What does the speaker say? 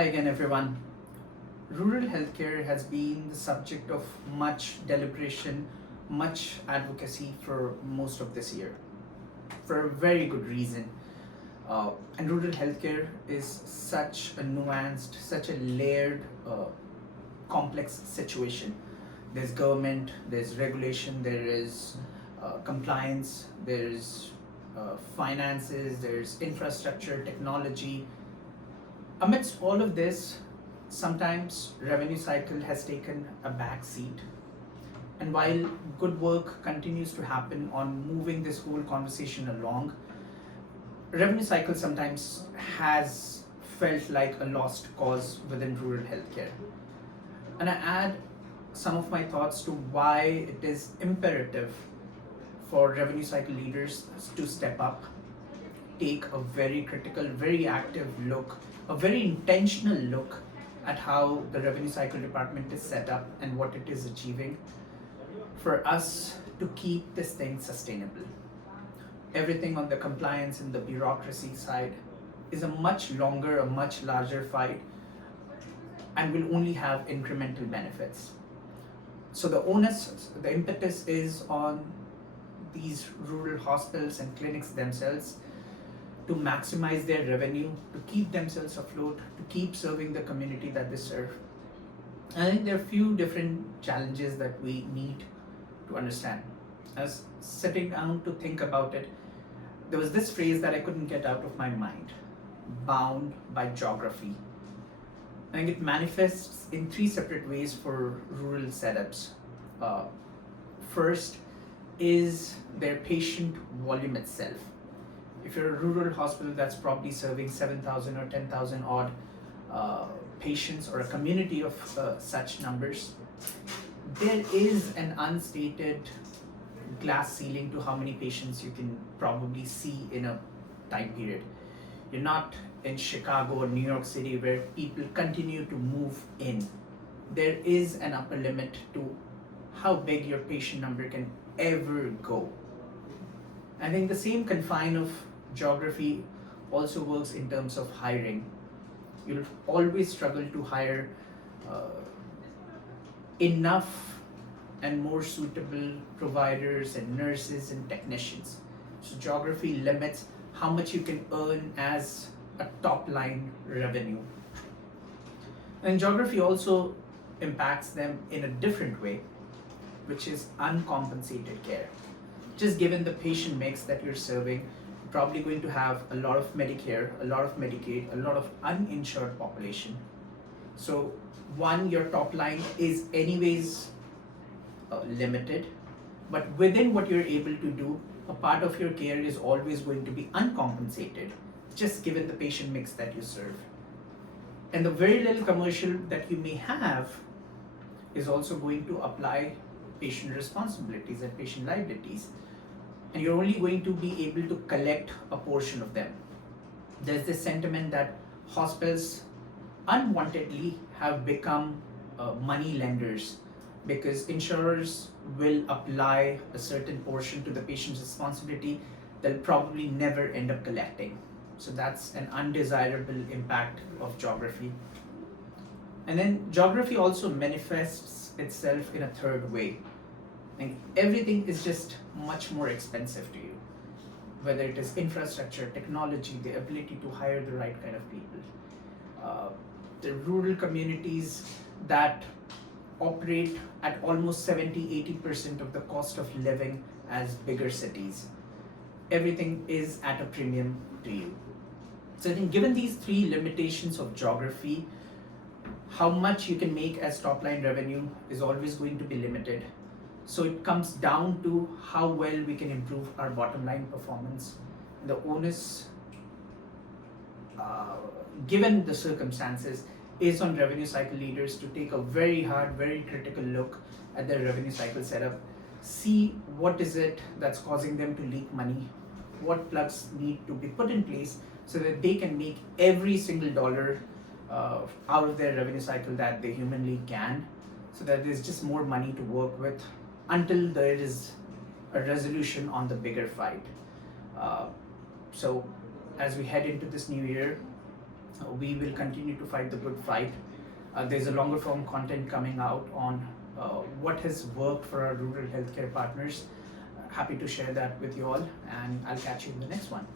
Hi again, everyone. Rural healthcare has been the subject of much deliberation, much advocacy for most of this year, for a very good reason. And rural healthcare is such a nuanced, such a layered, complex situation. There's government, there's regulation, there is compliance, there's finances, there's infrastructure, technology. Amidst all of this, sometimes revenue cycle has taken a back seat. And while good work continues to happen on moving this whole conversation along, revenue cycle sometimes has felt like a lost cause within rural healthcare. And I add some of my thoughts to why it is imperative for revenue cycle leaders to step up, take a very critical, very active look, a very intentional look at how the revenue cycle department is set up and what it is achieving for us to keep this thing sustainable. Everything on the compliance and the bureaucracy side is a much longer, a much larger fight and will only have incremental benefits. So the onus, the impetus is on these rural hospitals and clinics themselves to maximize their revenue, to keep themselves afloat, to keep serving the community that they serve. And I think there are a few different challenges that we need to understand. As sitting down to think about it, there was this phrase that I couldn't get out of my mind: bound by geography. I think it manifests in three separate ways for rural setups. First is their patient volume itself. If you're a rural hospital that's probably serving 7,000 or 10,000 odd patients, or a community of such numbers, there is an unstated glass ceiling to how many patients you can probably see in a time period. You're not in Chicago or New York City where people continue to move in. There is an upper limit to how big your patient number can ever go. I think the same confine of geography also works in terms of hiring. You'll always struggle to hire enough and more suitable providers and nurses and technicians. So geography limits how much you can earn as a top line revenue. And geography also impacts them in a different way, which is uncompensated care. Just given the patient mix that you're serving, you're probably going to have a lot of Medicare, a lot of Medicaid, a lot of uninsured population. So one, your top line is anyways limited, but within what you're able to do, a part of your care is always going to be uncompensated, just given the patient mix that you serve. And the very little commercial that you may have is also going to apply patient responsibilities and patient liabilities. And you're only going to be able to collect a portion of them. There's this sentiment that hospitals unwantedly have become money lenders, because insurers will apply a certain portion to the patient's responsibility they'll probably never end up collecting. So that's an undesirable impact of geography. And then geography also manifests itself in a third way. Like everything is just much more expensive to you, whether it is infrastructure, technology, the ability to hire the right kind of people. The rural communities that operate at almost 70-80% of the cost of living as bigger cities. Everything is at a premium to you. So I think given these three limitations of geography, how much you can make as top line revenue is always going to be limited. So it comes down to how well we can improve our bottom line performance. The onus, given the circumstances, is on revenue cycle leaders to take a very hard, very critical look at their revenue cycle setup, see what is it that's causing them to leak money, what plugs need to be put in place so that they can make every single dollar out of their revenue cycle that they humanly can, so that there's just more money to work with until there is a resolution on the bigger fight. So as we head into this new year, We will continue to fight the good fight. There's a longer form content coming out on what has worked for our rural healthcare partners. Happy to share that with you all, and I'll catch you in the next one.